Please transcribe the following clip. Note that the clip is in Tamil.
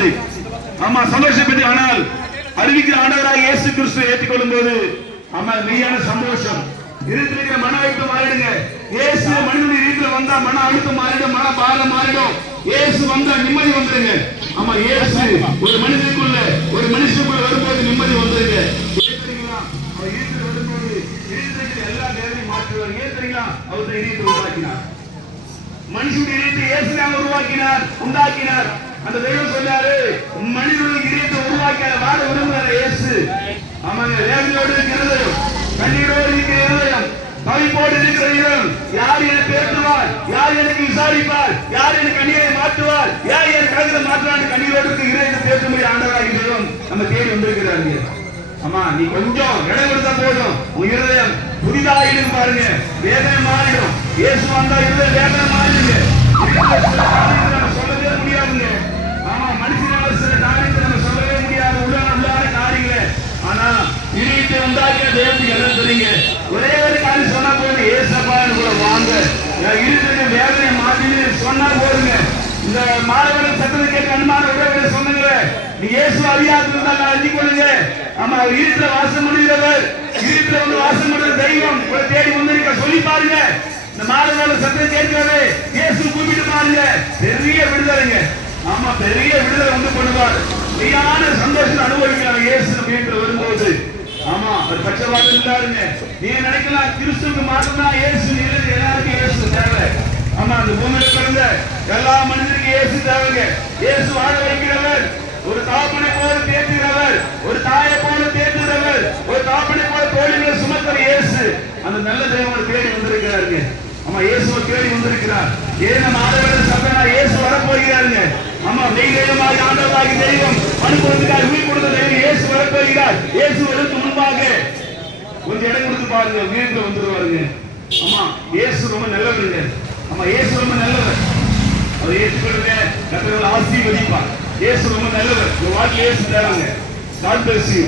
கிடையாது. ஆமா, சந்தோஷப்பட்டு ஆனால் அறிவிக்கிற ஆண்டவராக இயேசு கிறிஸ்துவை ஏற்றுக்கொள்ளும் போது ஆமா மெய்யான சந்தோஷம். இருக்கிற மன அழுத்தம் மாறிடுங்க. இயேசு மனிதனுடைய வீட்டுல வந்தா மன அழுத்தம் மாறிடும், மன பாரம் மாறிடும். இயேசு வந்தா நிம்மதி வந்துருங்க. ஆமா, இயேசு ஒரு மனிதனுக்குள்ள ஒரு மனுஷனுக்குள்ள வரும்போது நிம்மதி வந்துருங்க. அவர் வீட்டுல வரும்போது எல்லா நேரத்தையும் மாற்றுவார். ஏன் தெரியுங்களா? அவர் தான் இதயத்தை உருவாக்கினார். மனுஷனுடைய இதயத்தை இயேசுதான் உருவாக்கினார், உண்டாக்கினார். அந்த தெய்வம் சொன்னாரு, மனிதனுடைய இதயத்தை உருவாக்க வாழ விரும்புகிறார் இயேசு. ஆமாங்க, வேதனையோடு இருக்கிறது, கண்ணீரோடு இருக்கிற இதயம், தவிப்போடு இருக்கிற இதயம். யார் எனக்கு பேசுவார், யார் எனக்கு விசாரிப்பார், யார் எனக்கு கண்ணீரை மாற்றுவார், யார் என் கழுதை மாற்றாண்டு கண்ணீரோடு இருக்கிற இதயத்தை பேச முடிய ஆண்டவராகிய தெய்வம் நம்ம தேடி வந்திருக்கிறாங்க. ஆமா, நீ கொஞ்சம் இடம் கொடுத்தா போதும், உன் இருதயம் புதிதாயிடும். பாருங்க, வேதனை மாறிடும். இயேசு வந்தா இருதயம் வேதனை மாறிடுங்க. நம்ம சொல்லவே முடியாதுங்க. ஆமா, மனுஷனால சில காரியத்தை நம்ம சொல்லவே முடியாது, உள்ளான காரியங்களை. ஆனா இதயத்தை உண்டாக்கிய தேவனுக்கு எல்லாம் தெரியுங்க. ஒரே ஒரு காரியம் சொன்னா போதும், ஏசப்பான்னு கூட வாங்க, இருக்கிற வேதனை மாற்றின்னு சொன்னா போதுங்க. இந்த மாணவர்கள் சத்தத்தை கேட்டு அனுமான உறவுகளை சொன்னீங்க, நீ இயேசு அறியாது இருந்தால் எழுதி கொள்ளுங்க. ஆமா, இருட்டுல வாசம் பண்ணுகிறவர், இருட்டுல வந்து வாசம் பண்ணுற தெய்வம் உங்களை தேடி வந்திருக்க சொல்லி பாருங்க. இந்த மாணவர்கள் சத்தத்தை கேட்கிறது இயேசு கூப்பிட்டு பாருங்க, பெரிய விடுதலைங்க. ஆமா, பெரிய விடுதலை வந்து பண்ணுவார். சரியான சந்தோஷம் அனுபவிக்கிறாங்க இயேசு வீட்டில் வரும்போது. ஆமா, ஒரு பட்சபாதம் இல்லாருங்க. நீங்க நினைக்கலாம் கிறிஸ்துவுக்கு மாத்திரம் இயேசு, எல்லாருக்கும் இயேசு தேவை. ஆமா, அந்த பூமியில பிறந்த எல்லா மனிதனுக்கும் இயேசு தேவைங்க. இயேசு வாழ வைக்கிறவர், ஒரு தாப்பனை போல தேற்றுகிறவர், ஒரு தாயை போல தேற்றுகிறவர், ஒரு தாப்பனை போல தோழிகளை சுமக்கிற இயேசு. அந்த நல்ல தெய்வங்களை தேடி வந்திருக்கிறாருங்க. ஆமா, இயேசுவை தேடி வந்திருக்கிறார். ஏன் நம்ம ஆண்டவரை சபையா இயேசு வரப்போகிறாருங்க. ஆமா, தெய்வமாக ஆண்டவராகிய தெய்வம் மனுக்குலத்துக்காக உயிர் கொடுத்த தெய்வம் இயேசு வரப்போகிறார். இயேசு வருவதற்கு முன்பாக கொஞ்சம் இடம் கொடுத்து பாருங்க, வீட்டுல வந்துருவாருங்க. ஆமா, இயேசு ரொம்ப நல்லவருங்க. ஆமா, இயேசு ரொம்ப நல்லவர். அவர் ஏற்றுக்கொள்ளுங்க, கர்த்தர் ஆசீர்வதிப்பார். இயேசு ரொம்ப நல்லவர். உங்க வாழ்க்கை இயேசு தேவைங்க. God bless you.